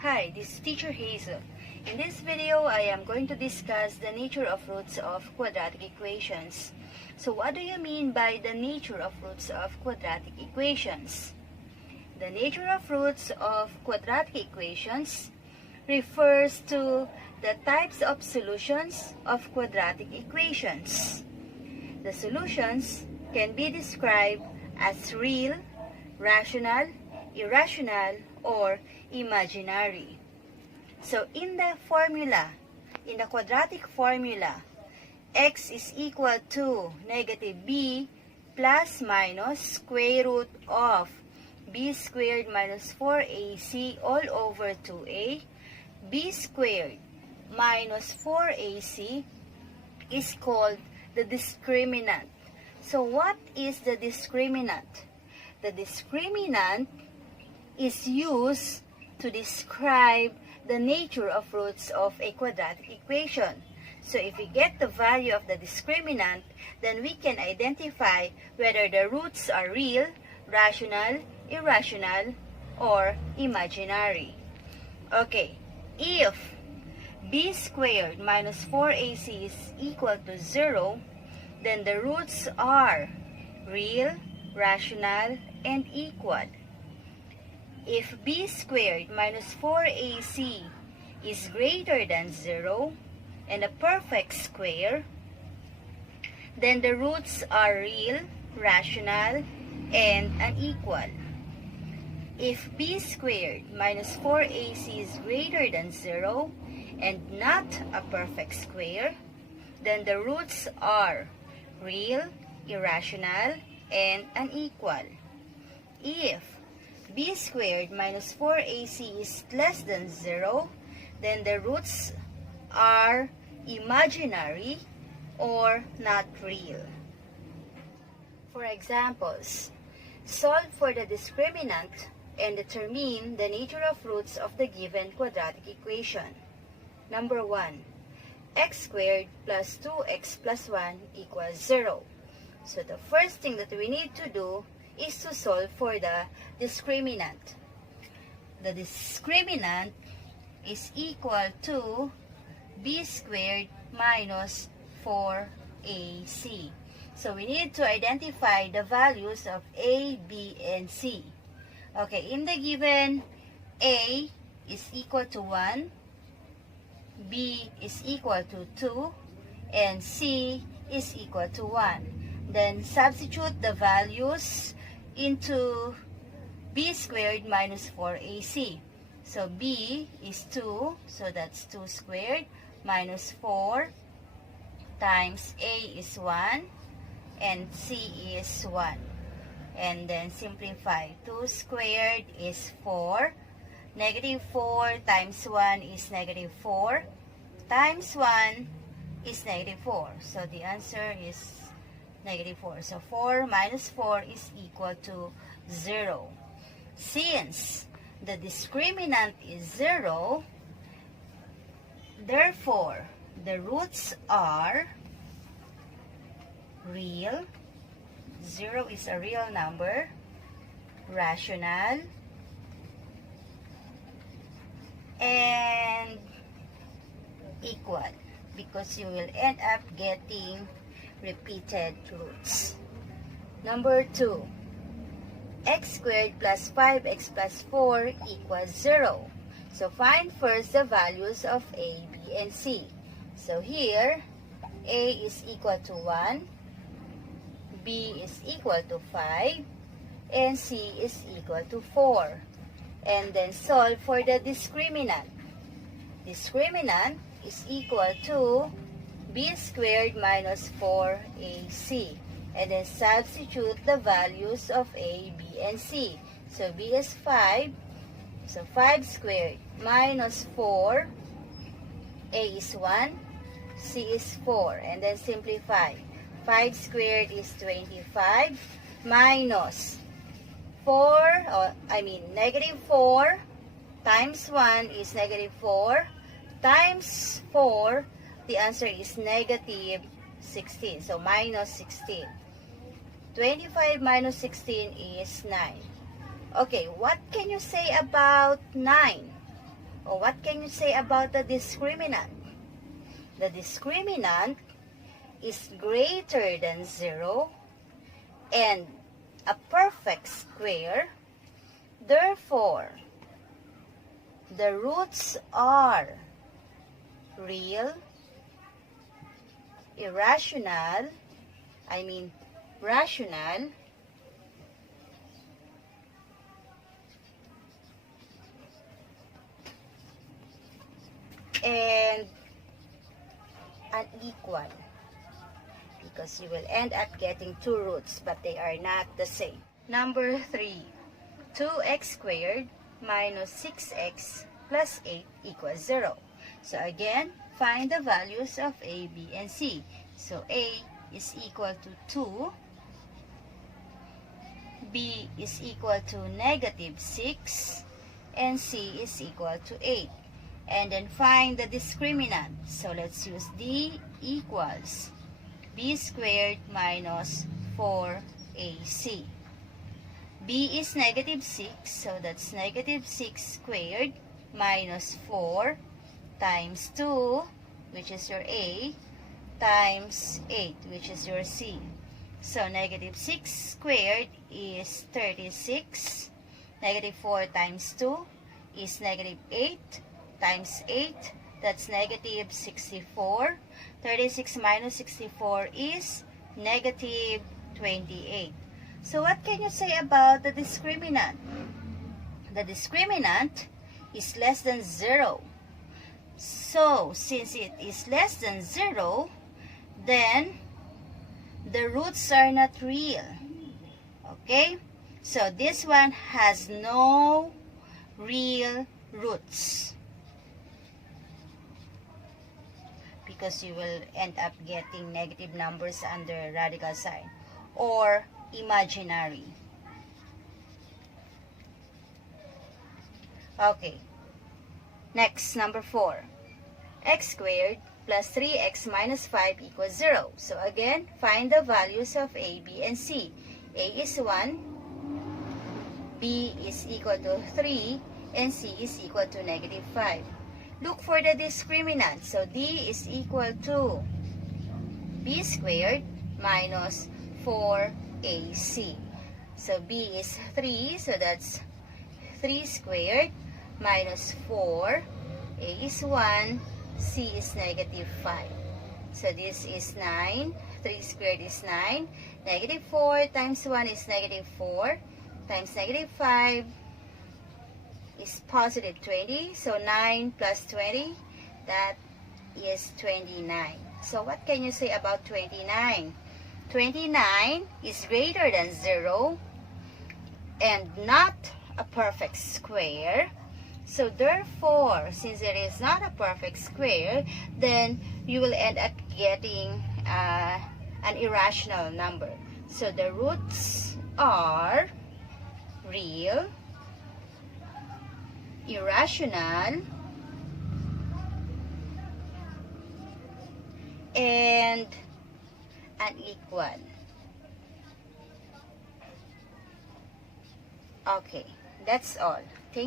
Hi, this is Teacher Hazel. In this video, I am going to discuss the nature of roots of quadratic equations. So what do you mean by the nature of roots of quadratic equations? The nature of roots of quadratic equations refers to the types of solutions of quadratic equations. The solutions can be described as real, rational, irrational, or imaginary. So in the quadratic formula, x is equal to negative b plus minus square root of b squared minus 4ac all over 2a. b squared minus 4ac is called the discriminant. So what is the discriminant? The discriminant is used to describe the nature of roots of a quadratic equation. So if we get the value of the discriminant, then we can identify whether the roots are real, rational, irrational, or imaginary. Okay, if b squared minus 4ac is equal to 0, then the roots are real, rational, and equal. If b squared minus 4ac is greater than 0 and a perfect square, then the roots are real, rational, and unequal. If b squared minus 4ac is greater than 0 and not a perfect square, then the roots are real, irrational, and unequal. If b squared minus 4ac is less than 0, then the roots are imaginary or not real. For examples, solve for the discriminant and determine the nature of roots of the given quadratic equation. Number 1. X squared plus 2x plus 1 equals 0. So the first thing that we need to do is to solve for the discriminant. The discriminant is equal to b squared minus 4ac. So we need to identify the values of a, b, and c. Okay, in the given, a is equal to 1, b is equal to 2, and c is equal to 1. Then substitute the values into b squared minus 4ac. So b is 2, so that's 2 squared, minus 4 times a is 1, and c is 1. And then simplify. 2 squared is 4. Negative 4 times 1 is negative 4. Times 1 is negative 4. So the answer is negative 4. So 4 minus 4 is equal to 0. Since the discriminant is 0, therefore, the roots are real. 0 is a real number. Rational. And equal. Because you will end up getting repeated roots. Number 2. X squared plus 5x plus 4 equals 0. So find first the values of a, b, and c. So here, a is equal to 1, b is equal to 5, and c is equal to 4. And then solve for the discriminant. Discriminant is equal to b squared minus 4ac. And then substitute the values of a, b, and c. So b is 5. So 5 squared minus 4. A is 1. C is 4. And then simplify. 5 squared is 25. Minus negative 4 times 1 is negative 4. Times 4, the answer is negative 16. So minus 16. 25 minus 16 is 9. Okay, what can you say about 9? Or what can you say about the discriminant? The discriminant is greater than 0 and a perfect square. Therefore, the roots are real, rational, and unequal, because you will end up getting two roots, but they are not the same. Number 3, 2x squared minus 6x plus 8 equals 0. So again, find the values of a, b, and c. So a is equal to 2, b is equal to negative 6, and c is equal to 8. And then find the discriminant. So let's use d equals b squared minus 4ac. b is negative 6, so that's negative 6 squared minus 4 times 2, which is your a, times 8, which is your c. So negative 6 squared is 36. Negative 4 times 2 is negative 8 times 8. That's negative 64. 36 minus 64 is negative 28. So what can you say about the discriminant? The discriminant is less than 0. So since it is less than 0, then the roots are not real. Okay? So this one has no real roots, because you will end up getting negative numbers under radical sign or imaginary. Okay. Next, number 4. X squared plus 3x minus 5 equals 0. So again, find the values of a, b, and c. A is 1, b is equal to 3, and c is equal to negative 5. Look for the discriminant. So d is equal to b squared minus 4ac. So b is 3, so that's 3 squared minus 4. A is 1, c is negative 5. So this is 9. 3 squared is 9. Negative 4 times 1 is negative 4. Times negative 5 is positive 20. So 9 plus 20, that is 29. So what can you say about 29? 29 is greater than 0 and not a perfect square. So therefore, since it is not a perfect square, then you will end up getting an irrational number. So the roots are real, irrational, and unequal. Okay, that's all. Thank